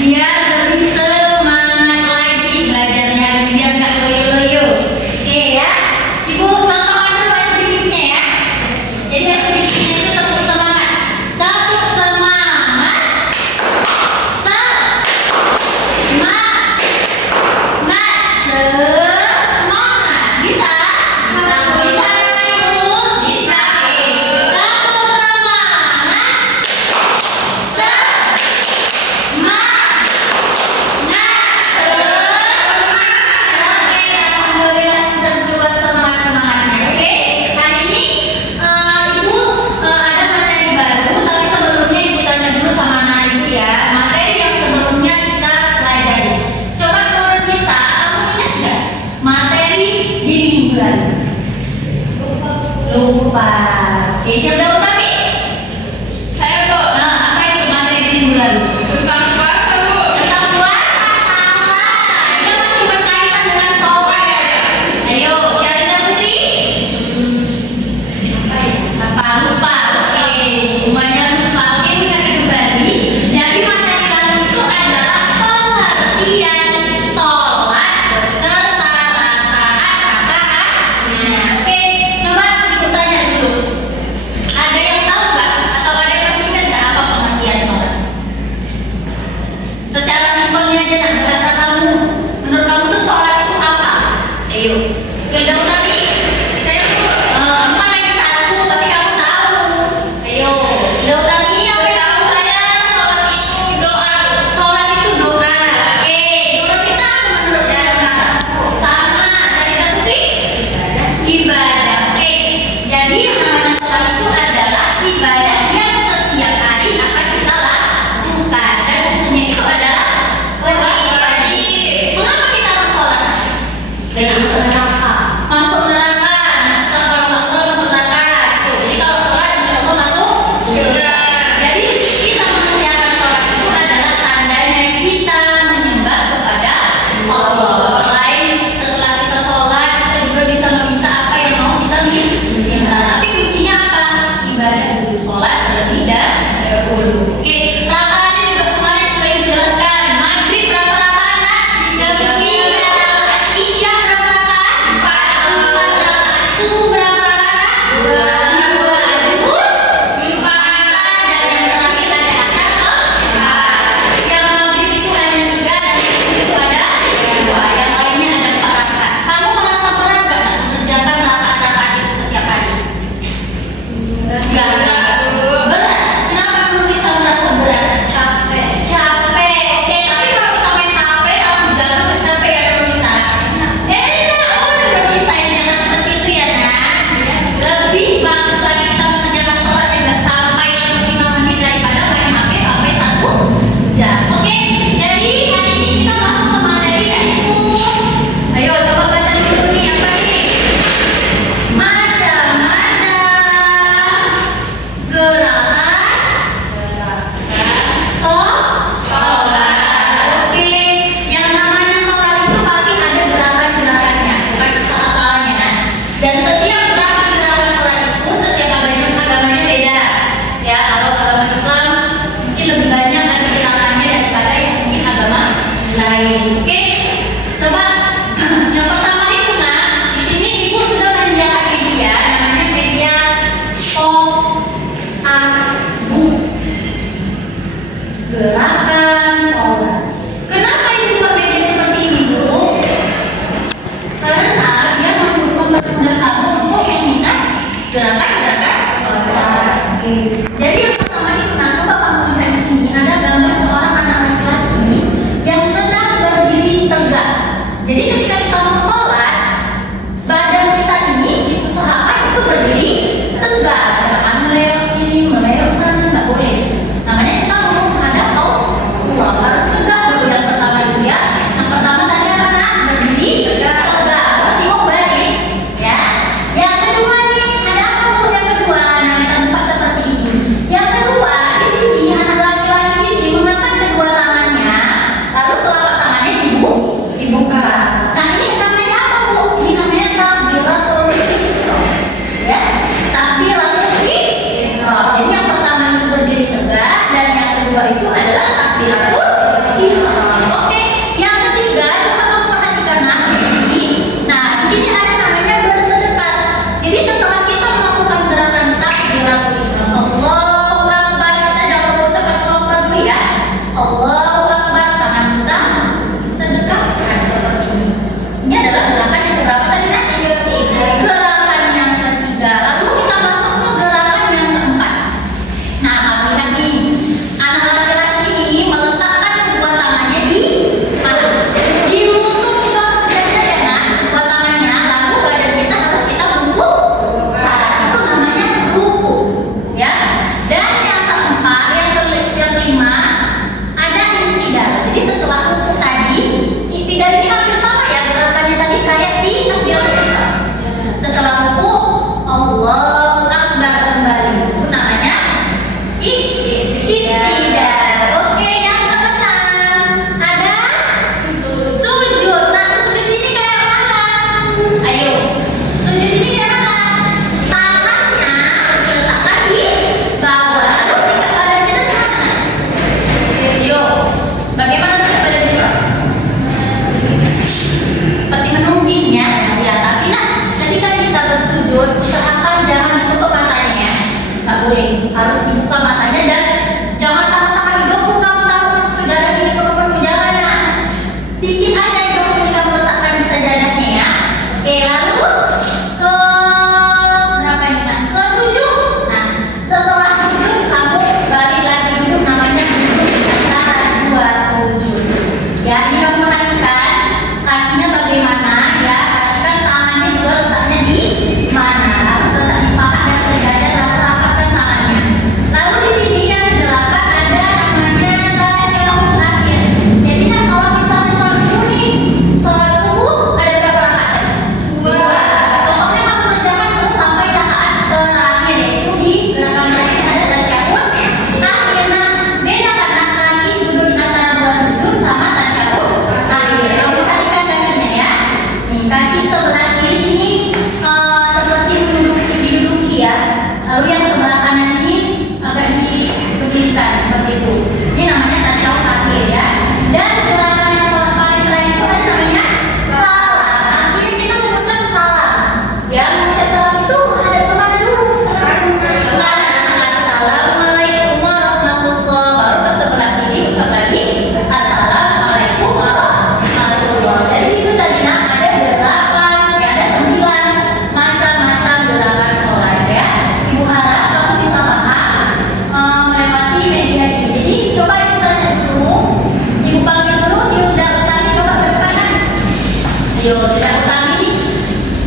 biar lebih semangat lagi belajarnya dan biar nggak loyo-loyo. Oke ya, Ibu contohkan dulu aktivitasnya ya. Jadi aktivitasnya itu tepuk semangat. Tepuk semangat. Semangat. Semangat. Bisa? Bisa Ibu? Bisa. Tepuk semangat. Lupa. Oke, yang dahulu kami. Saya Bu. Nah, apa itu materi di minggu lalu? Tentang puasa Bu. Tentang puasa sama. Ini masih berkaitan dengan sholat. Ayo, Syarida Putri. Apa ya? Apa lupa? Oke, semuanya lupa. Oke, kita kembali. Jadi materi lalu itu adalah pengertian sholat beserta rakaat-rakaatnya. Oke, coba ibu tanya dulu. iktidal ini hampir sama ya gerakannya tadi kayak si takbiratul ihram. Setelah ruku, Allahu Akbar kembali. Itu namanya iktidal. Oke, yang keenam ada sujud. Nah, sujud ini kayak mana? Ayo, sujud ini kayak mana? Tangannya diletakkan di bawah. Lalu sikap badan kita gimana? Yuk, bagaimana sikap badan kita? Seperti menunggingnya, ya. Tapi ketika kita bersujud, usahakan jangan ditutup matanya ya. Nggak boleh, harus dibuka matanya dan jangan sama-sama hidupmu kamu taruh sejadah gini penuh-penuh, jangan ya. Sedikit aja hidupmu ini kamu letakkan di sajadahnya ya. Oke, lalu ke berapa ini kan? Ke 7. Nah, setelah sujud kamu balik lagi duduk, namanya dua sujud. Ya, ini kamu perhatikan kakinya bagaimana ya. Perhatikan tangannya juga letaknya di mana. Harus letak di paha dan sejadah, lalu rapatkan tangannya. Lalu di sini yang ke-8 ada namanya tasyahud akhir. Jadi kan kalau misalnya sholat subuh nih, sholat subuh ada berapa rakaat? 2. Pokoknya kamu kerjakan terus sampai rakaat terakhir, yaitu di gerakan terakhir ada tasyahud akhir. Nah, beda karena kaki duduk di antara dua sujud sama tasyahud akhir. Kamu perhatikan kakinya ya. Nih, kaki sebelah kiri ini seperti diduduki ya. Lalu yang sebelah kanan ini agak diberdirikan seperti itu. Ini namanya tasyahud akhir ya. Dan gerakan yang paling terakhir itu ada namanya salam. Artinya kita mengucap salam. Ya, mengucap salam itu hadap kemana dulu? Assalamualaikum warahmatullahi. Baru ke sebelah kiri ucap lagi Assalamualaikum warahmatullahi. Jadi itu tadi ada 8, ya ada 9 macam-macam gerakan sholat ya. Ibu harap kamu bisa paham melewati media ini. Jadi coba ibu tanya dulu, ibu panggil dulu Hilda Utami, coba ke depan kan? Ayo Hilda Utami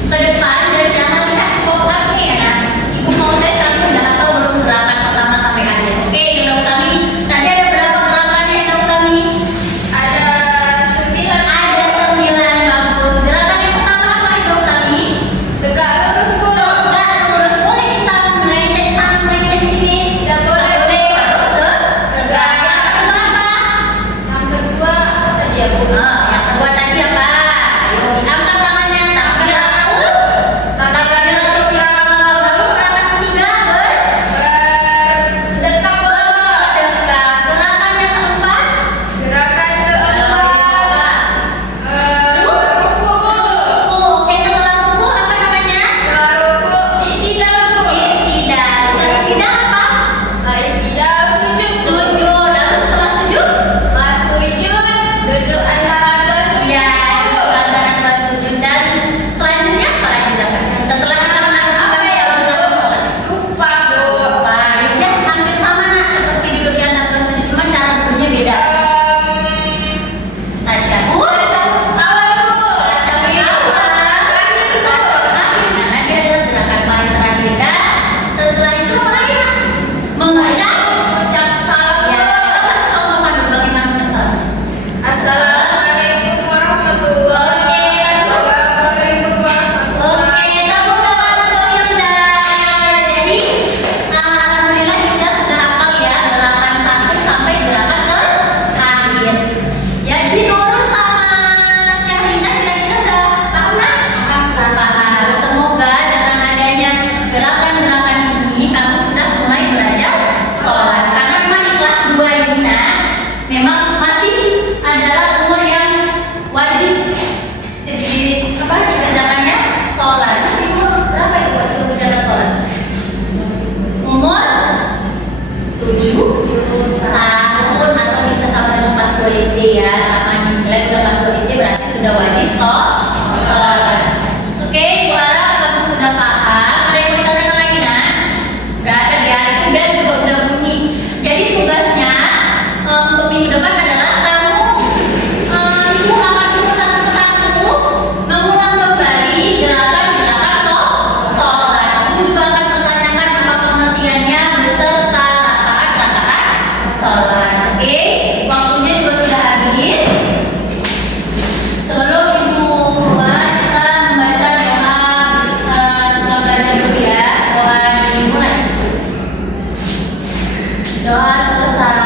ke depan dan jangan lihat kotak nih ya. Ibu mau tes kamu udah hafal belum gerakan pertama sampai akhir. Oke Hilda Utami, tadi ada berapa gerakannya Hilda Utami? Ada 9. Ada 9, bagus. Gerakan yang pertama apa Hilda Utami? Tegak lurus Bu. Tegak lurus. Boleh kita melenceng sana melenceng sini? Tidak boleh. Bagus tuh. Tegak. Yang kedua apa? Yang kedua apa tadi ya Bu? Yang kedua tadi apa? Ayo diangkat tangannya, takbiratul ihram. Lalu gerakan ketiga bersedekah. Gerakan yang keempat? Ruku. Oke, setelah ruku apa namanya? Iktidal Bu. Iktidal. Setelah iktidal apa? Sujud. Lalu setelah sujud? Duduk antara dua sujud. Ya, duduk antara dua sujud. Dan selanjutnya apa lagi gerakannya? Setelah kita melakukan apa ya? Lupa. Ya, hampir sama nak seperti duduk di antara dua sujud, cuma cara duduknya beda. Tasyahud awal Bu. Tasyahud awal. Tasyahud akhir. Karena dia adalah gerakan paling terakhir. Dan setelah itu apa lagi nak? Mengucap salam. Ya, coba pandu bagaimana mengucap salam. Assalamualaikum warahmatullahi wabarakatuh. Oke, tepuk tangan untuk Hilda. Jadi, alhamdulillah Hilda sudah hafal ya gerakan 1 sampai gerakan terakhir. Ya, jadi Nurul sama Syahriza kira-kira udah paham nak? Paham. Semoga dengan adanya gerakan-gerakan ini kamu sudah mulai belajar sholat. Karena memang di kelas 2 ini nah, memang masih adalah umur yang wajib dikerjakannya sholat. Nanti umur berapa itu waktu kerjakan sholat? Umur 7 tahun atau bisa sama dengan kelas 2 SD ya. Sama nih, kalian udah kelas 2 SD berarti sudah wajib sholat. Oke, ibu harap kamu sudah paham. Ada yang mau ditanyakan lagi nak? Gak ada ya, itu bel juga udah bunyi. Jadi tugasnya untuk minggu depan adalah kamu ibu akan suruh satu persatu mengulang kembali gerakan-gerakan sholat. Ibu juga akan bertanyakan apa pengertiannya beserta rakaat-rakaat sholat. Oke, waktunya juga sudah habis. Doa selesai.